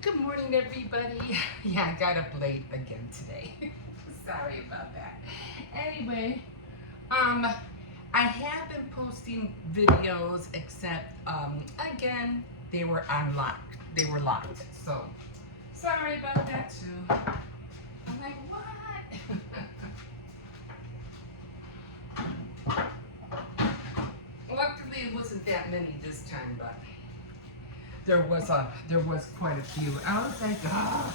Good morning, everybody. Yeah, I got up late again today. Sorry about that. Anyway, I have been posting videos, except again, they were unlocked. They were locked. So sorry about that too. I'm like, what? Luckily, it wasn't that many this time, but there was quite a few. I was like, ah.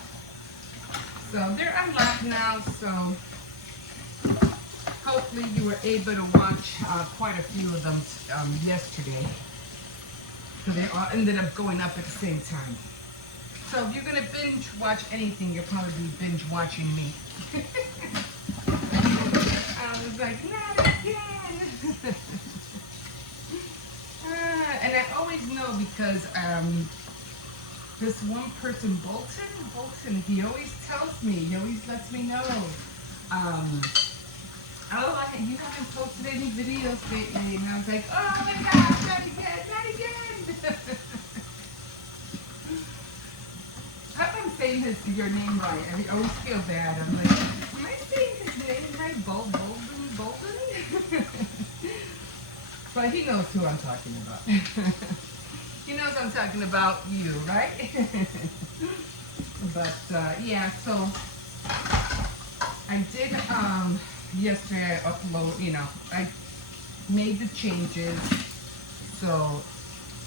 So they're unlocked now. So hopefully you were able to watch quite a few of them yesterday. So they all ended up going up at the same time. So if you're gonna binge watch anything, you'll probably be binge watching me. I was like, not again. And I always know because this one person, Bolton, he always tells me, he always lets me know. Oh, you haven't posted any videos lately. And I was like, oh my gosh, not again, not again. I hope I'm saying your name right. I always feel bad. I'm like, am I saying his name right? Bolton? But he knows who I'm talking about. He knows I'm talking about you, right? But yeah, so I did yesterday I I made the changes, so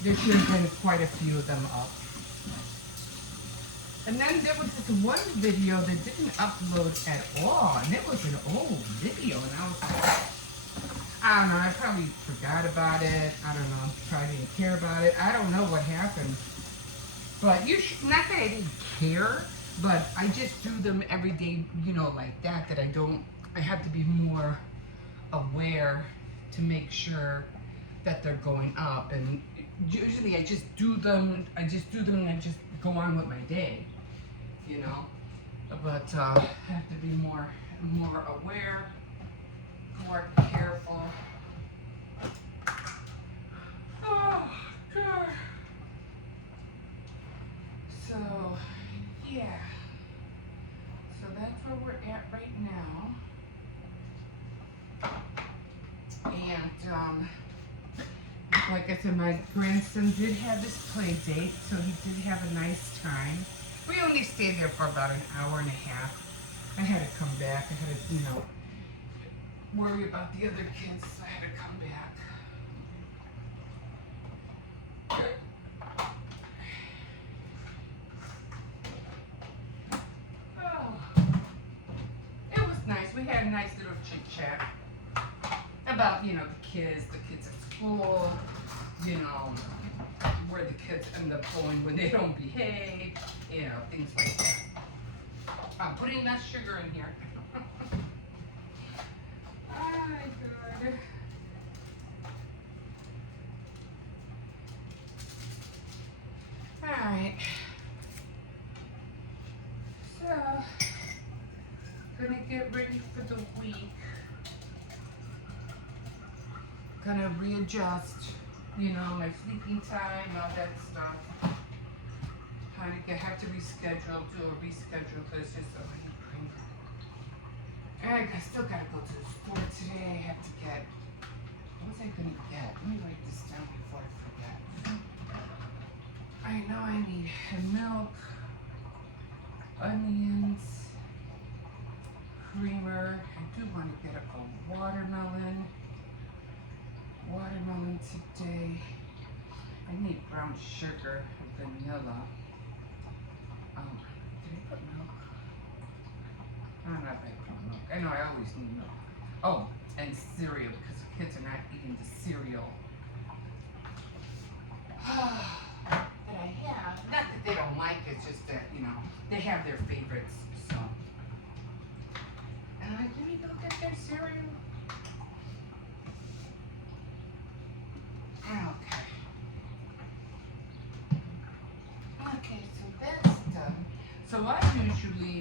there should have been quite a few of them up. And then there was this one video that didn't upload at all, and it was an old video, and I was like, I don't know, I probably forgot about it. I don't know, probably didn't care about it. I don't know what happened. But not that I didn't care, but I just do them every day, like that I have to be more aware to make sure that they're going up. And usually I just do them and I just go on with my day, But I have to be more aware, more careful. Oh, God. So, yeah. So that's where we're at right now. And, like I said, my grandson did have his play date, so he did have a nice time. We only stayed there for about an hour and a half. I had to come back. I had to, worry about the other kids, so I had to come back. Oh, it was nice. We had a nice little chit chat about, the kids at school, where the kids end up going when they don't behave, things like that. I'm putting less sugar in here. Oh my God. Alright. So, gonna get ready for the week. Gonna readjust, my sleeping time, all that stuff. Have to reschedule, do a reschedule because it's just so many prints. I still gotta go to the store today. I have to get, what was I gonna get? Let me write this down before I forget. I know I need milk, onions, creamer. I do want to get a watermelon. Watermelon today. I need brown sugar, vanilla. Did I put milk? I don't know if I put milk. I know I always need milk. Oh, and cereal, because the kids are not eating the cereal that I have. Not that they don't like it, it's just that, they have their favorites, so. And I'm like, let me go get their cereal. Okay. Okay, so that's done. So I usually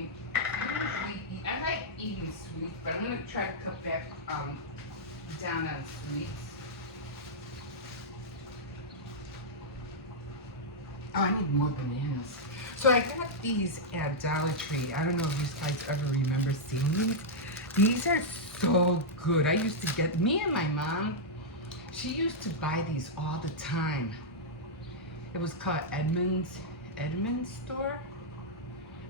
eat, I like eating sweets, but I'm gonna try to cut back down on sweets. Oh, I need more bananas. So I got these at Dollar Tree. I don't know if you guys ever remember seeing these. These are so good. I used to get, me and my mom, she used to buy these all the time. It was called Edmund's store.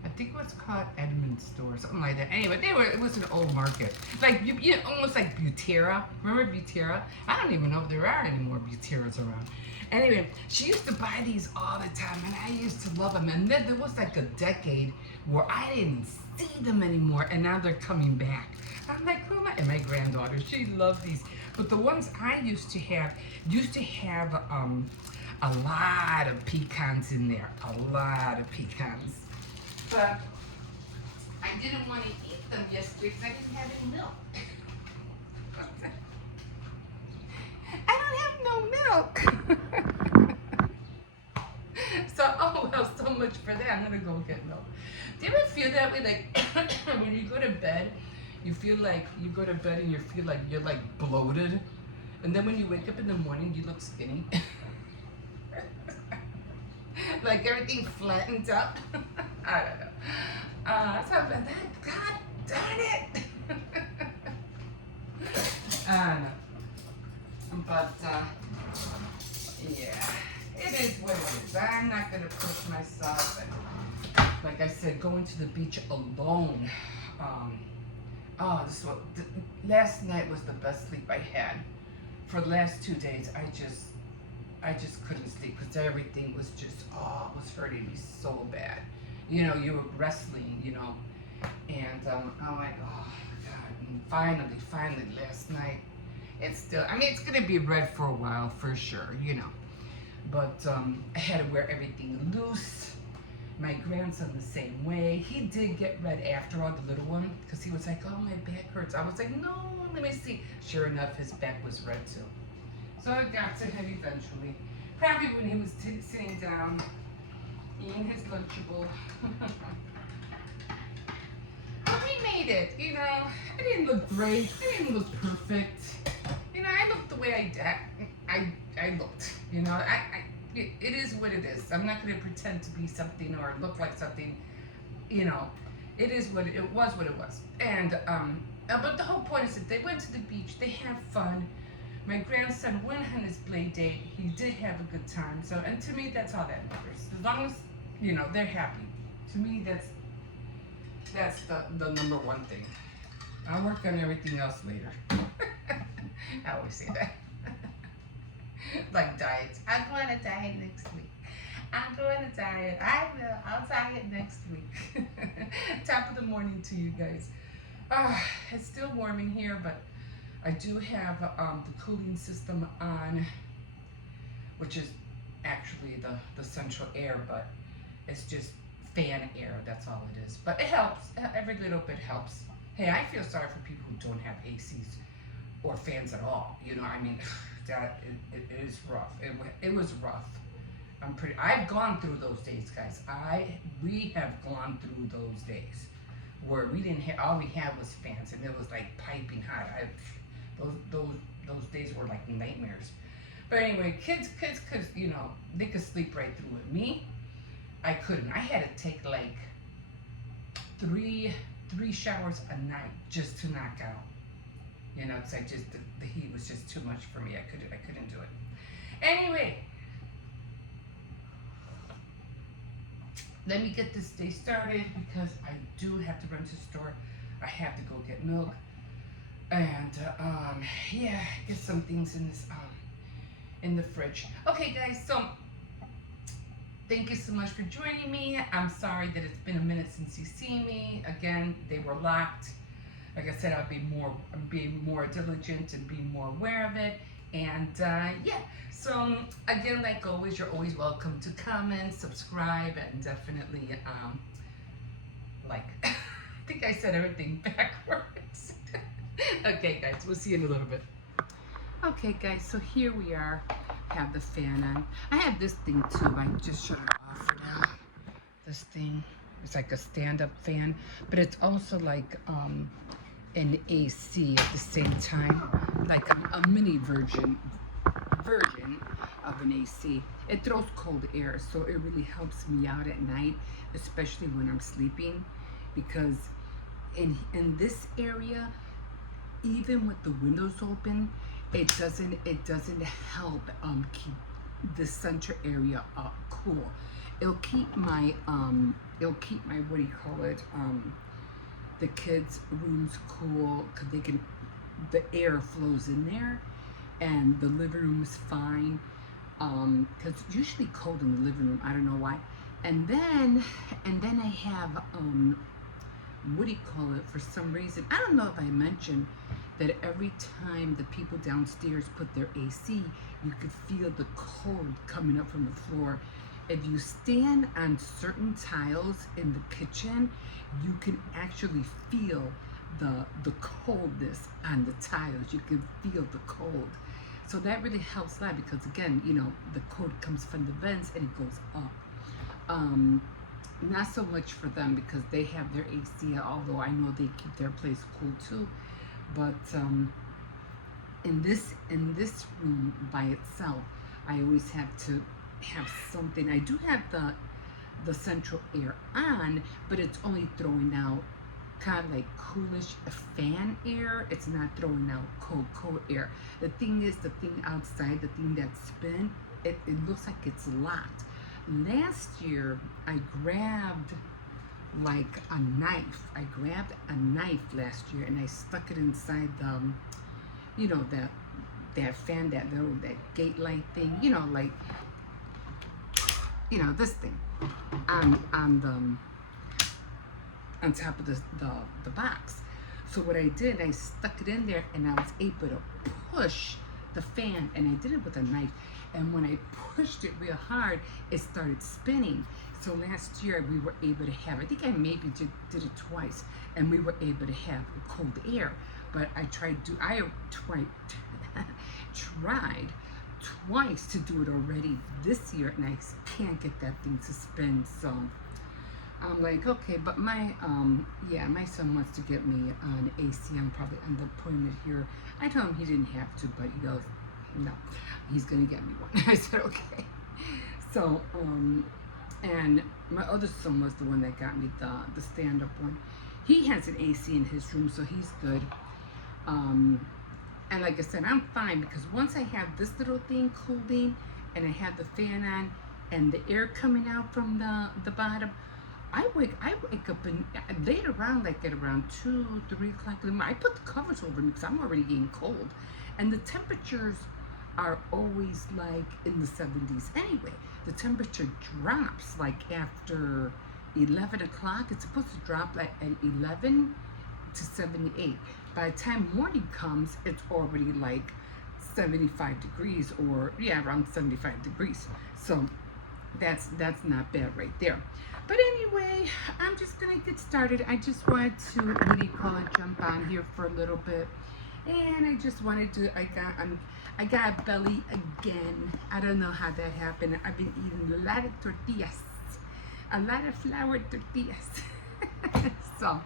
I think it was called Edmund's store, something like that. Anyway, it was an old market. Like, almost like Butera. Remember Butera? I don't even know if there are any more Buteras around. Anyway, she used to buy these all the time, and I used to love them. And then there was like a decade where I didn't see them anymore, and now they're coming back. I'm like, oh my, and my granddaughter, she loved these. But the ones I used to have a lot of pecans in there. A lot of pecans. But I didn't want to eat them yesterday because I didn't have any milk. I don't have no milk. So, oh well, so much for that. I'm gonna go get milk. Do you ever feel that way? Like when you go to bed, you feel like you go to bed and you feel like you're like bloated, and then when you wake up in the morning, you look skinny. Like everything flattened up. I don't know. So I'm like, God darn it. I don't know. But, yeah, it is what it is. I'm not going to push myself. And, like I said, going to the beach alone. Last night was the best sleep I had. For the last 2 days, I just couldn't sleep because everything was just, it was hurting me so bad. You know, you were wrestling, you know, and I'm like, oh, God. And finally, last night, it's still, I mean, it's going to be red for a while, for sure, you know. But I had to wear everything loose. My grandson the same way. He did get red after all, the little one, because he was like, oh, my back hurts. I was like, no, let me see. Sure enough, his back was red, too. So it got to him eventually. Probably when he was sitting down, eating his Lunchable. But we made it, you know. I didn't look great. I didn't look perfect. You know, I looked the way I looked. You know, it is what it is. I'm not going to pretend to be something or look like something. You know, it is what it was. What it was. And but the whole point is that they went to the beach. They had fun. My grandson went on his play date. He did have a good time. So, and to me, that's all that matters. As long as, you know, they're happy. To me, that's the number one thing. I'll work on everything else later. I always say that. Like diets. I'm going to diet next week. I'm going to diet. I will. I'll diet next week. Top of the morning to you guys. It's still warm in here, but I do have the cooling system on, which is actually the central air, but it's just fan air. That's all it is. But it helps. Every little bit helps. Hey, I feel sorry for people who don't have ACs or fans at all. You know, I mean, that it is rough. It was rough. I've gone through those days, guys. We have gone through those days where we didn't have, all we had was fans, and it was like piping hot. Those days were like nightmares. But anyway, kids, you know, they could sleep right through it. Me, I couldn't. I had to take like three showers a night just to knock out. You know, because the heat was just too much for me. I couldn't do it. Anyway, let me get this day started because I do have to run to the store. I have to go get milk. And yeah, get some things in this in the fridge. Okay, guys, so thank you so much for joining me. I'm sorry that it's been a minute since you've seen me. Again, they were locked. Like I said, I'll be more diligent and be more aware of it. And yeah, so again, like always, you're always welcome to comment, subscribe, and definitely like. I think I said everything backwards. Okay, guys, we'll see you in a little bit. Okay, guys, so here we are. Have the fan on. I have this thing too. I just shut it off for now. This thing, it's like a stand-up fan, but it's also like an AC at the same time, like a mini version of an AC. It throws cold air, so it really helps me out at night, especially when I'm sleeping, because in this area, even with the windows open, it doesn't help keep the center area cool. It'll keep my what do you call it, the kids' rooms cool, because the air flows in there, and the living room is fine. Because it's usually cold in the living room. I don't know why. And then I have what do you call it? For some reason, I don't know if I mentioned that every time the people downstairs put their AC, you could feel the cold coming up from the floor. If you stand on certain tiles in the kitchen, you can actually feel the coldness on the tiles. You can feel the cold. So that really helps a lot, because again, the cold comes from the vents and it goes up. Not so much for them because they have their AC, although I know they keep their place cool too. But in this room by itself, I always have to have something. I do have the central air on, but it's only throwing out kind of like coolish fan air. It's not throwing out cold air. The thing is, the thing outside, the thing that spin, it looks like it's locked. Last year, I grabbed like a knife. I grabbed a knife last year and I stuck it inside that fan, that gate light thing, this thing on top of the box. So what I did, I stuck it in there and I was able to push the fan, and I did it with a knife. And when I pushed it real hard, it started spinning. So last year we were able to have, I think I maybe did it twice, and we were able to have cold air. But I tried twice to do it already this year, and I can't get that thing to spin. So I'm like, okay, but my son wants to get me an AC. I'm probably end up putting it here. I told him he didn't have to, but he goes, no, he's gonna get me one. I said, okay. So, and my other son was the one that got me the stand-up one. He has an AC in his room, so he's good. And like I said, I'm fine, because once I have this little thing cooling and I have the fan on and the air coming out from the bottom, I wake up and later around, like at around 2, 3 o'clock in the morning, I put the covers over me because I'm already getting cold. And the temperatures are always like in the 70s anyway. The temperature drops like after 11 o'clock. It's supposed to drop like at 11 to 78. By the time morning comes, it's already like 75 degrees, or around 75 degrees. So that's not bad right there. But anyway, I'm just gonna get started. I just wanted to, what do you call it, jump on here for a little bit. And I just wanted to, I got a belly again. I don't know how that happened. I've been eating a lot of tortillas, a lot of flour tortillas. So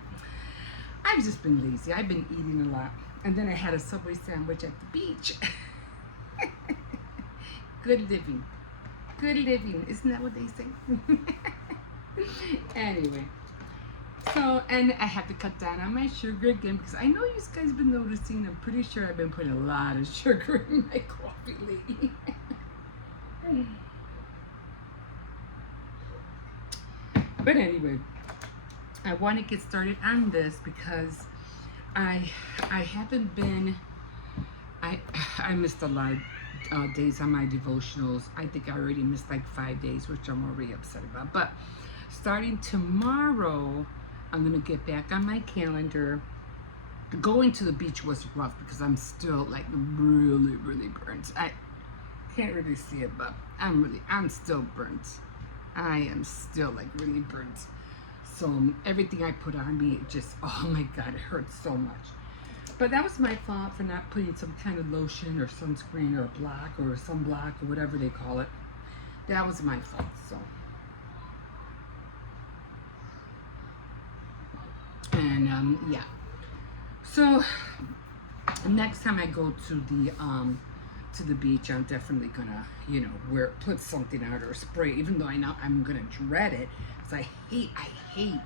I've just been lazy. I've been eating a lot. And then I had a Subway sandwich at the beach. Good living. Good living. Isn't that what they say? Anyway. So, and I have to cut down on my sugar again, because I know you guys have been noticing. I'm pretty sure I've been putting a lot of sugar in my coffee lately. But anyway, I want to get started on this because I haven't been, I missed a lot of days on my devotionals. I think I already missed like 5 days, which I'm already upset about. But starting tomorrow, I'm going to get back on my calendar. Going to the beach was rough because I'm still like really, really burnt. I can't really see it, but I'm still burnt. I am still like really burnt. So everything I put on me, it just, oh my God, it hurts so much. But that was my fault for not putting some kind of lotion or sunscreen or block or sunblock or whatever they call it. That was my fault, so. And yeah. So next time I go to to the beach, I'm definitely gonna, put something out or spray, even though I know I'm gonna dread it. Because I hate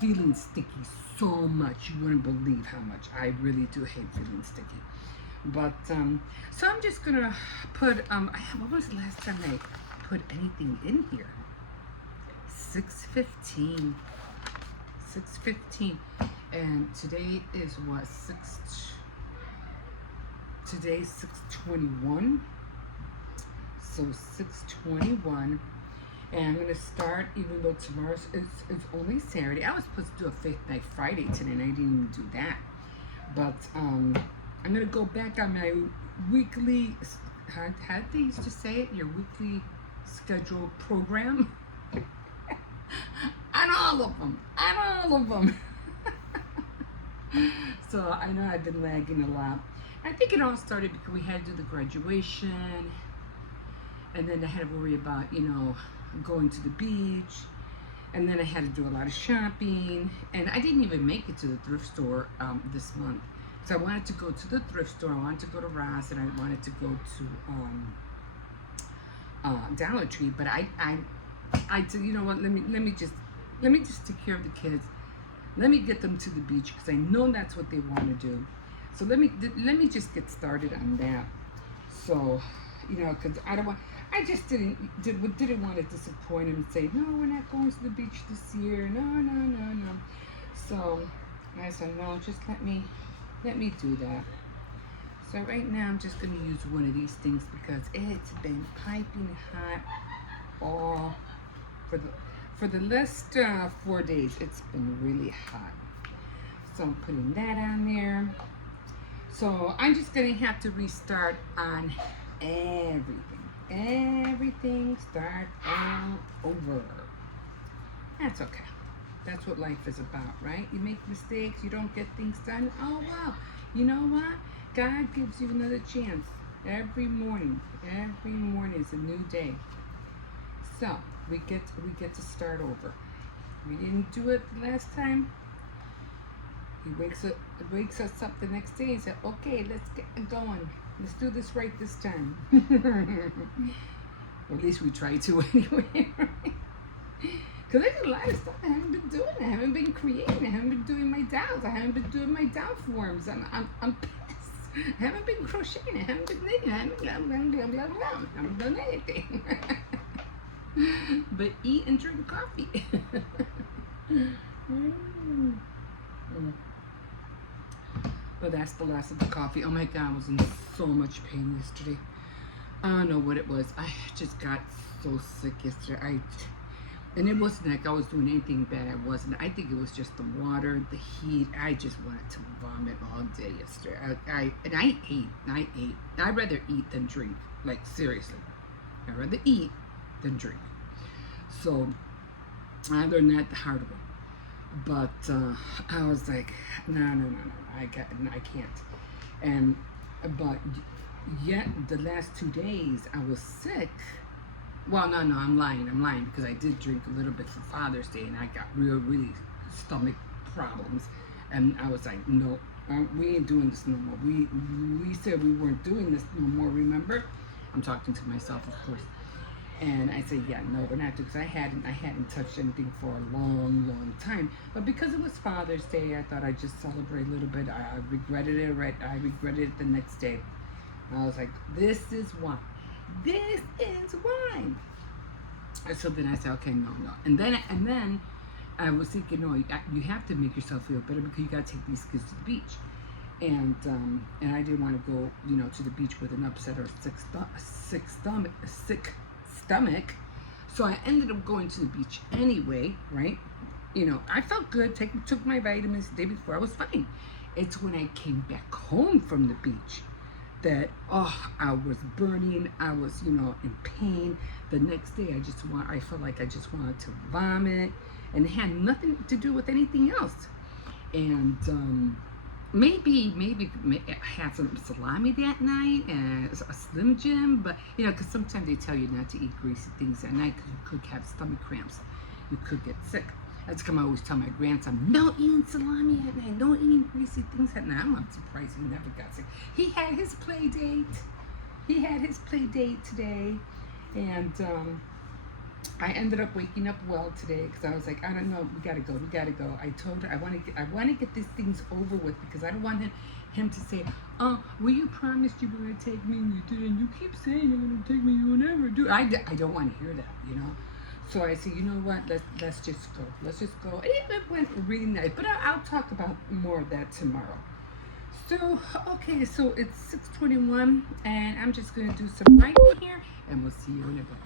feeling sticky so much. You wouldn't believe how much. I really do hate feeling sticky. But, so I'm just gonna put, what was the last time I put anything in here? 6:15. 6:15. And today is what, today's 6:21. So 6:21. And I'm gonna start, even though tomorrow's it's only Saturday. I was supposed to do a Faith Night Friday today, and I didn't even do that. But I'm gonna go back on my weekly. How they used to say it? Your weekly scheduled program. On all of them. So I know I've been lagging a lot. I think it all started because we had to do the graduation, and then I had to worry about, going to the beach, and then I had to do a lot of shopping, and I didn't even make it to the thrift store this month. So I wanted to go to the thrift store, I wanted to go to Ross, and I wanted to go to Dollar Tree, but I said, you know what, let me just take care of the kids. Let me get them to the beach because I know that's what they want to do. So let me just get started on that. So, because I just didn't want to disappoint him and say, no, we're not going to the beach this year. No. So I said, no, just let me do that. So right now I'm just going to use one of these things because it's been piping hot all for the last 4 days. It's been really hot. So I'm putting that on there. So I'm just going to have to restart on everything. Everything start all over. That's okay. That's what life is about, right? You make mistakes, you don't get things done. Oh, wow. You know what? God gives you another chance. Every morning is a new day. So we get to start over. We didn't do it the last time. He wakes us up the next day and said, okay, let's get going. Let's do this right this time. Or at least we try to anyway. Because there's a lot of stuff I haven't been doing. I haven't been creating. I haven't been doing my dolls. I haven't been doing my doll forms. I'm pissed. I haven't been crocheting. I haven't been knitting. I haven't done anything. But eat and drink coffee. But that's the last of the coffee. Oh my God, I was in so much pain yesterday. I don't know what it was. I just got so sick yesterday. And it wasn't like I was doing anything bad. I wasn't. I think it was just the water, the heat. I just wanted to vomit all day yesterday. I ate. I'd rather eat than drink. Like, seriously. I'd rather eat than drink. So I learned that the hard way. But I was like, no, I can't. But yet the last 2 days I was sick. Well, no, I'm lying because I did drink a little bit for Father's Day and I got really stomach problems. And I was like, no, we ain't doing this no more. We said we weren't doing this no more, remember? I'm talking to myself, of course. And I said, yeah, no, we're not doing, because I hadn't touched anything for a long time. But because it was Father's Day, I thought I'd just celebrate a little bit. I regretted it, right? I regretted it the next day. And I was like, this is why. This is why. And so then I said, okay, no. And then I was thinking, no, you have to make yourself feel better because you got to take these kids to the beach. And I didn't want to go, to the beach with an upset or a sick stomach. So I ended up going to the beach anyway, right? I felt good, took my vitamins the day before, I was fine. It's when I came back home from the beach that, I was burning, I was, in pain. The next day I felt like I just wanted to vomit, and it had nothing to do with anything else. And maybe I had some salami that night and a Slim Jim, but because sometimes they tell you not to eat greasy things at night because you could have stomach cramps, you could get sick. That's come I always tell my grandson, no eating salami at night, no eating greasy things at night. I'm not surprised he never got sick. He had his play date. he had his play date today, and I ended up waking up well today because I was like, I don't know, we gotta go, we gotta go. I told her I want to get these things over with because I don't want him to say, well, you promised you were gonna take me and you didn't. You keep saying you're gonna take me, you will never do. I don't want to hear that, you know. So I said, you know what? Let's just go. Let's just go. And it went really nice. But I'll talk about more of that tomorrow. So okay, so it's 6:21, and I'm just gonna do some writing here, and we'll see you in a bit.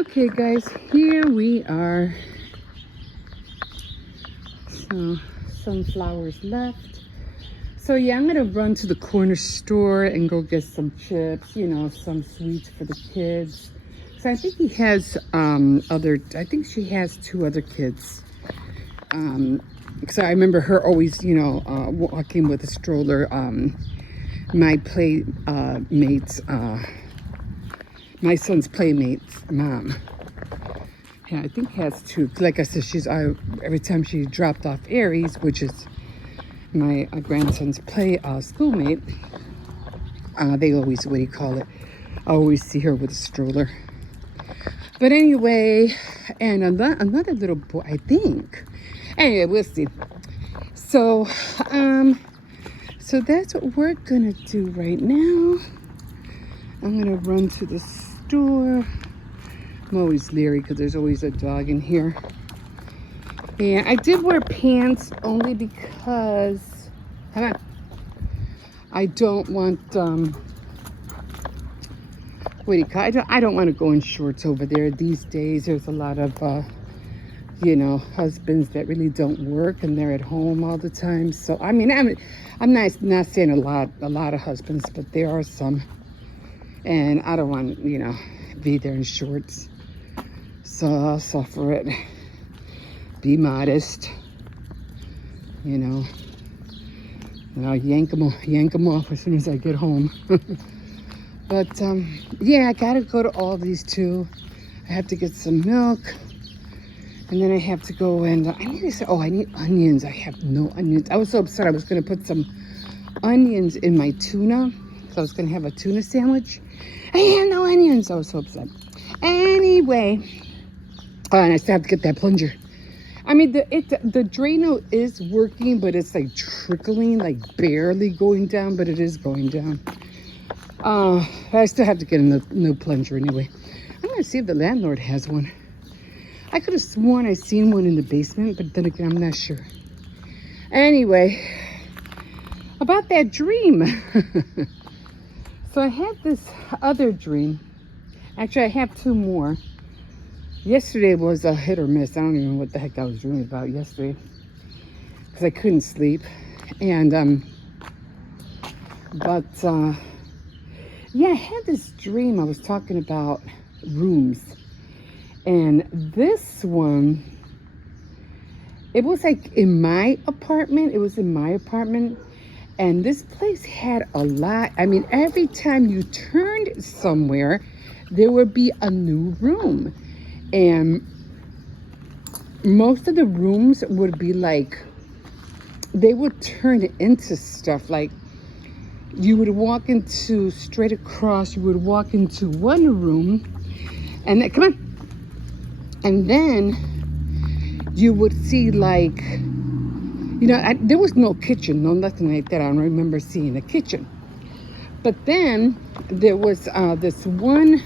Okay, guys, here we are. So, sunflowers left. So yeah, I'm gonna run to the corner store and go get some chips, you know, some sweets for the kids. So I think he has I think she has 2 other kids. So I remember her always, you know, walking with a stroller. My playmates, my son's playmate's mom. Yeah, I think has 2. Like I said, every time she dropped off Aries, which is my grandson's schoolmate, they always, what do you call it? I always see her with a stroller. But anyway, and another little boy, I think. Anyway, we'll see. So, so that's what we're gonna do right now. I'm gonna run to the store. I'm always leery because there's always a dog in here. And I did wear pants only because, come on, I don't want, what do you call it? I don't want to go in shorts over there. These days, there's a lot of, you know, husbands that really don't work and they're at home all the time. So, I mean, I'm not saying a lot of husbands, but there are some. And I don't want, you know, be there in shorts. So I'll suffer it. Be modest, you know. And I'll yank them off as soon as I get home. But yeah, I gotta go to all these too. I have to get some milk, and then I have to go and I need onions. I have no onions. I was so upset. I was gonna put some onions in my tuna, so I was gonna have a tuna sandwich. I had no onions. I was so upset. Anyway, and I still have to get that plunger. I mean, the Drano is working, but it's like trickling, like barely going down, but it is going down. I still have to get a new plunger anyway. I'm gonna see if the landlord has one. I could have sworn I seen one in the basement, but then again, I'm not sure. Anyway, about that dream. So I had this other dream. Actually, I have 2 more. Yesterday was a hit or miss. I don't even know what the heck I was dreaming about yesterday because I couldn't sleep. And yeah, I had this dream. I was talking about rooms, and this one, it was like in my apartment. It was in my apartment, and this place had a lot. I mean, every time you turned somewhere, there would be a new room. And most of the rooms would be like, they would turn into stuff. Like you would walk into, straight across, you would walk into one room and then, come on. And then you would see like, you know, there was no kitchen, no nothing like that. I don't remember seeing a kitchen. But then there was this one,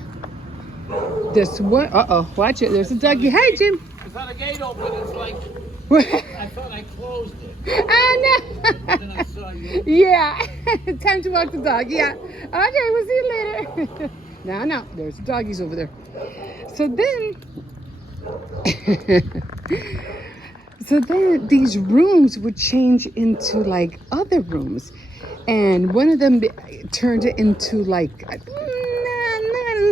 watch it. There's a doggy. Hi, Jim. I thought the gate open. It's like, I thought I closed it. Oh, no. Then I saw you. Yeah. Time to walk the dog. Yeah. Okay, we'll see you later. No. There's doggies over there. So then these rooms would change into like other rooms. And one of them turned it into like,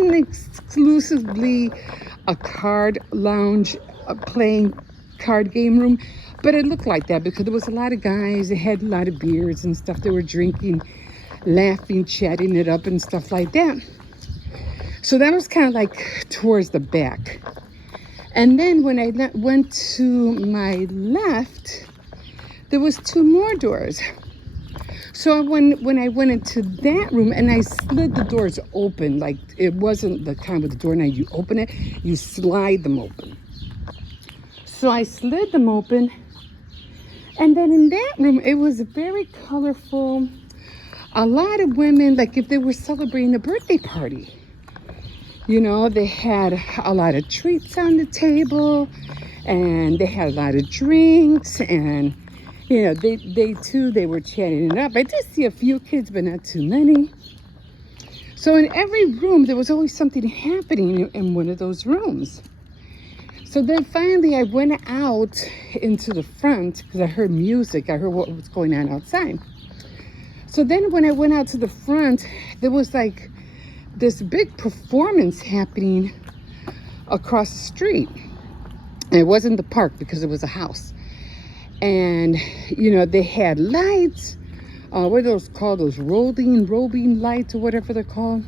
not exclusively a card lounge, playing card game room, but it looked like that because there was a lot of guys. They had a lot of beers and stuff. They were drinking, laughing, chatting it up and stuff like that. So that was kind of like towards the back. And then when I went to my left, there was 2 more doors. So when I went into that room and I slid the doors open, like it wasn't the kind with the door now you open it, you slide them open. So I slid them open, and then in that room, it was very colorful. A lot of women, like if they were celebrating a birthday party. You know, they had a lot of treats on the table, and they had a lot of drinks, and you know, they were chatting it up. I did see a few kids, but not too many. So in every room, there was always something happening in one of those rooms. So then finally I went out into the front because I heard music. I heard what was going on outside. So then when I went out to the front, there was like this big performance happening across the street. And it wasn't the park because it was a house. And, you know, they had lights. What are those called? Those roving lights or whatever they're called.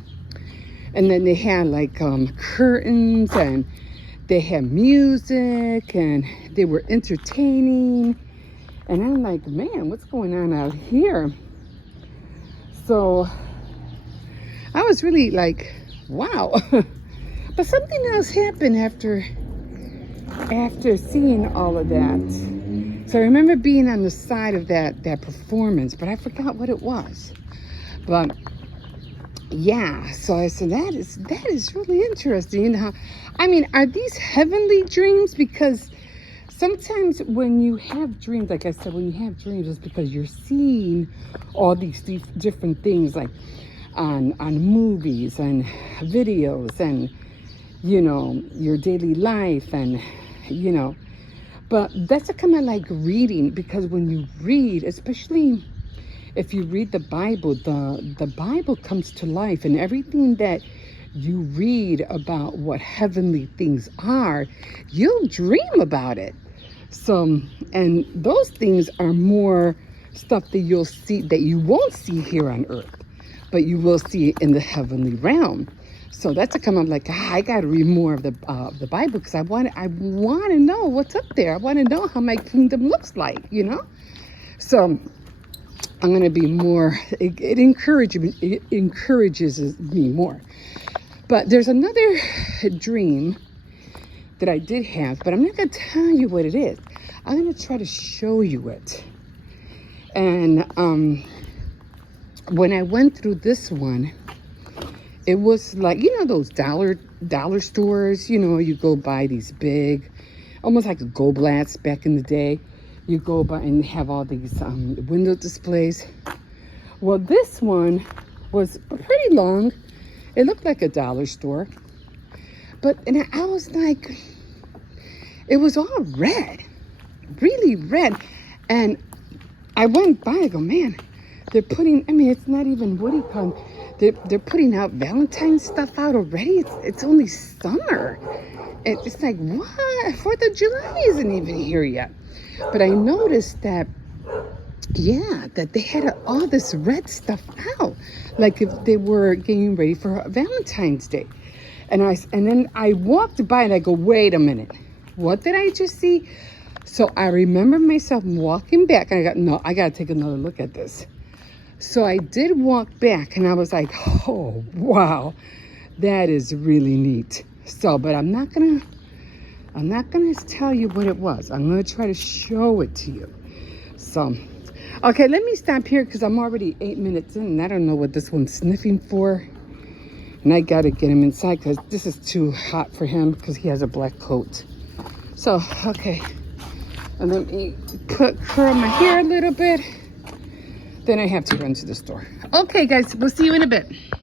And then they had like curtains, and they had music, and they were entertaining. And I'm like, man, what's going on out here? So I was really like, wow. But something else happened after seeing all of that. So I remember being on the side of that performance, but I forgot what it was. But yeah, so I said that is really interesting. You know, I mean, are these heavenly dreams? Because sometimes when you have dreams, like I said, when you have dreams, it's because you're seeing all these different things, like on movies and videos, and you know, your daily life, and you know. But that's a kind of like reading, because when you read, especially if you read the Bible, the Bible comes to life, and everything that you read about what heavenly things are, you'll dream about it. So, and those things are more stuff that you'll see, that you won't see here on earth, but you will see it in the heavenly realm. So that's a come up like, I got to read more of the Bible, because I want to know what's up there. I want to know how my kingdom looks like, you know. So I'm going to be more. It encourages me more. But there's another dream that I did have, but I'm not going to tell you what it is. I'm going to try to show you it. And when I went through this one, it was like, you know, those dollar stores, you know, you go buy these big, almost like a Goldblatt's back in the day. You go by and have all these window displays. Well, this one was pretty long. It looked like a dollar store. But, and I was like, it was all red, really red. And I went by, I go, man, they're putting, I mean, it's not even, what do you call them? They're putting out Valentine's stuff out already. It's only summer. It's like, what? 4th of July isn't even here yet. But I noticed that, yeah, that they had all this red stuff out, like if they were getting ready for Valentine's Day. And then I walked by and I go, wait a minute, what did I just see? So I remember myself walking back, and I got to take another look at this. So I did walk back, and I was like, oh, wow, that is really neat. So, but I'm not gonna tell you what it was. I'm gonna try to show it to you. So, okay, let me stop here, because I'm already 8 minutes in, and I don't know what this one's sniffing for. And I gotta get him inside, because this is too hot for him, because he has a black coat. So, okay. And let me curl my hair a little bit. Then I have to run to the store. Okay, guys, we'll see you in a bit.